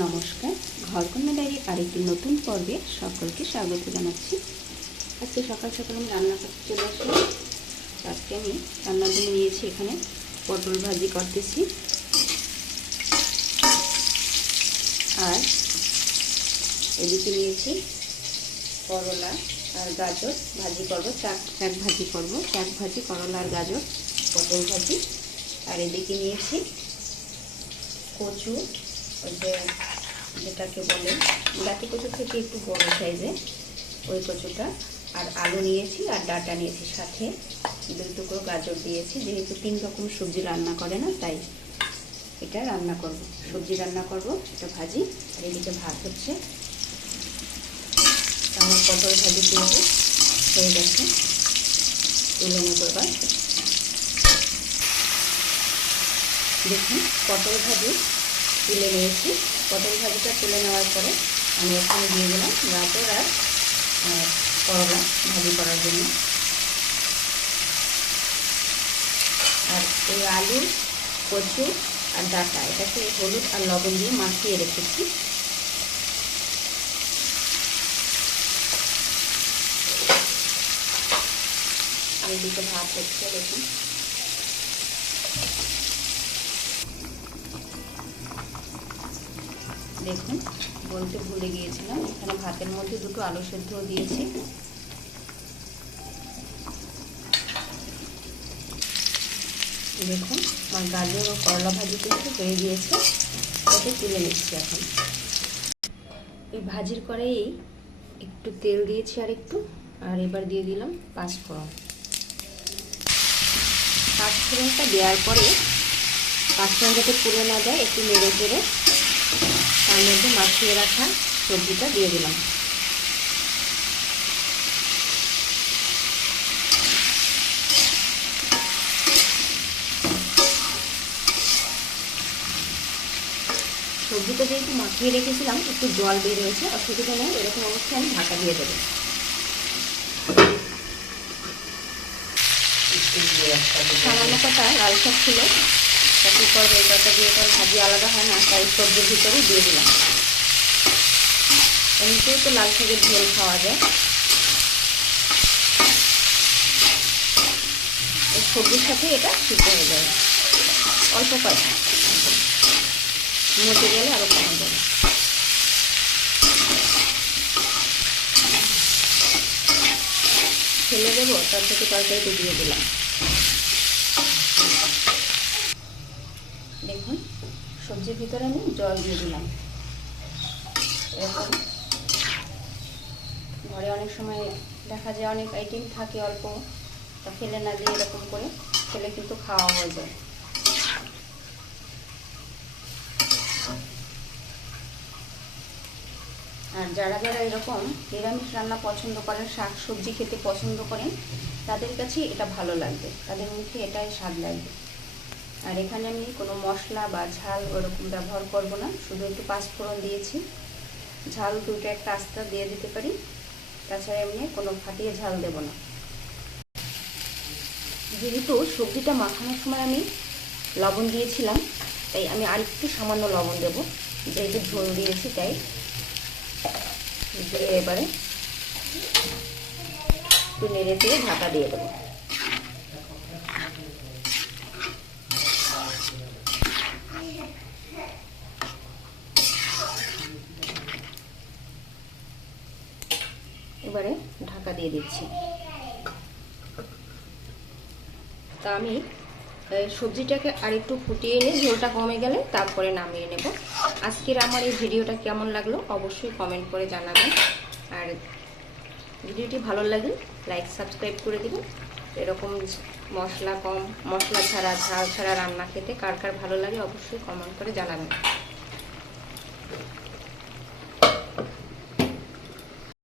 নমস্কার, ঘরকন্যা ডায়েরির আরেকটি নতুন পর্বে সকলকে স্বাগত জানাচ্ছি। আজকে সকাল সকাল আমি রান্না করতে চলে আসলাম। আজকে আমি রান্নার জন্য নিয়েছি এখানে পটল ভাজি করতেছি, আর এদিকে নিয়েছি করলা আর গাজর ভাজি করবো, শাক ভাজি করবো, শাক ভাজি, করলা আর গাজর, পটল ভাজি। আর এদিকে নিয়েছি কচু, ওই যেটাকে বলে গাতি কচু থেকে একটু বড় সাইজে ওই কচুটা, আর আলু নিয়েছি আর ডাঁটা নিয়েছি, সাথে 2 টুকরো গাজর দিয়েছি। যেহেতু 3 রকম সবজি রান্না করে না, তাই এটা রান্না করব, সবজি রান্না করব, এটা ভাজি। আর এদিকে ভাত হচ্ছে। আমার পটল ভাজি কিন্তু হয়ে গেছে, তুলে নেব এবার। দেখুন, পটল ভাজি তুলে নিয়েছি। পটল ভাজিটা তুলে নেওয়ার পরে আমি এখানে দিয়ে দিলাম গাজর আর করলা ভাজি করার জন্য। আর এই আলু, কচু আর ডাঁটা এটাকে হলুদ আর লবণ দিয়ে মাখিয়ে রেখেছি। এই দিকে ভাত হচ্ছে, দেখুন। দেখুন, বলতে ভুলে গিয়েছিলাম, এখানে ভাতের মধ্যে 2টো আলু সেদ্ধ দিয়েছি। দেখুন, আমার গাজর ও করলা ভাজি কিন্তু হয়ে গিয়েছে, ওকে তুলে নিচ্ছি এখন। এই ভাজির কড়াই একটু তেল দিয়েছি আর একটু, আর এবার দিয়ে দিলাম পাঁচফোড়ন। পাঁচফোড়নটা দেওয়ার পরে পাঁচফোড়ন যাতে পুড়ে না যায়, একটু নেড়ে চেড়ে তার মধ্যে মাখিয়ে রাখা সবজিটা দিয়ে দিলাম। সবজিটা যেহেতু মাখিয়ে রেখেছিলাম, একটু জল বের হয়েছে, অসুবিধা নেই। এরকম অবস্থায় আমি ঢাকা দিয়ে দেবো। সামান্য কটা লাল শাক ছিল, কী করবো, এই কটা দিয়ে তো ভাজি আলাদা হয় না, তাই সবজির ভিতরেই দিয়ে দিলাম। এমনিতেই তো লাল শাকের ঝোল খাওয়া যায়। এই সবজির সাথে এটা সিদ্ধ হয়ে যাবে, অল্প কয়টা মজে গেলে আরও কমা যাবে। ফেলে দেবো, তার থেকে তরকারিতে দিয়ে দিলাম। দেখুন, সবজির ভিতরে আমি জল দিয়ে দিলাম। এরকম ঘরে অনেক সময় দেখা যায় অনেক আইটেম থাকে অল্প, তা ফেলে না দিয়ে এরকম করে ফেলে কিন্তু খাওয়া হয়ে যায়। আর যারা যারা এরকম নিরামিষ রান্না পছন্দ করেন, শাক সবজি খেতে পছন্দ করেন, তাদের কাছে এটা ভালো লাগবে, তাদের মুখে এটাই স্বাদ লাগবে। আর এখানে আমি কোনো মশলা বা ঝাল ওরকম ব্যবহার করব না, শুধু একটু পাঁচফোড়ন দিয়েছি। ঝাল 2টা একটা আস্তা দিয়ে দিতে পারি, তাছাড়া এমনি কোনো ফাটিয়ে ঝাল দেব না। যেহেতু সবজিটা মাখানোর সময় আমি লবণ দিয়েছিলাম, তাই আমি আরেকটু সামান্য লবণ দেব, যেহেতু ঝোল দিয়েছি তাই। দিয়ে এবারে একটু নেড়ে চেড়ে ঢাকা দিয়ে দেবো। এবারে ঢাকা দিয়ে দিচ্ছি। তা আমি সবজিটাকে আরেকটু ফুটিয়ে নিয়ে ঝোলটা কমে গেলে তারপরে নামিয়ে নেব। আজকের আমার এই ভিডিওটা কেমন লাগলো অবশ্যই কমেন্ট করে জানাবেন। আর ভিডিওটি ভালো লাগলে লাইক সাবস্ক্রাইব করে দিবেন। এরকম মশলা কম, মশলা ছাড়া, ঝাল ছাড়া রান্না খেতে কার কার ভালো লাগে অবশ্যই কমেন্ট করে জানাবেন।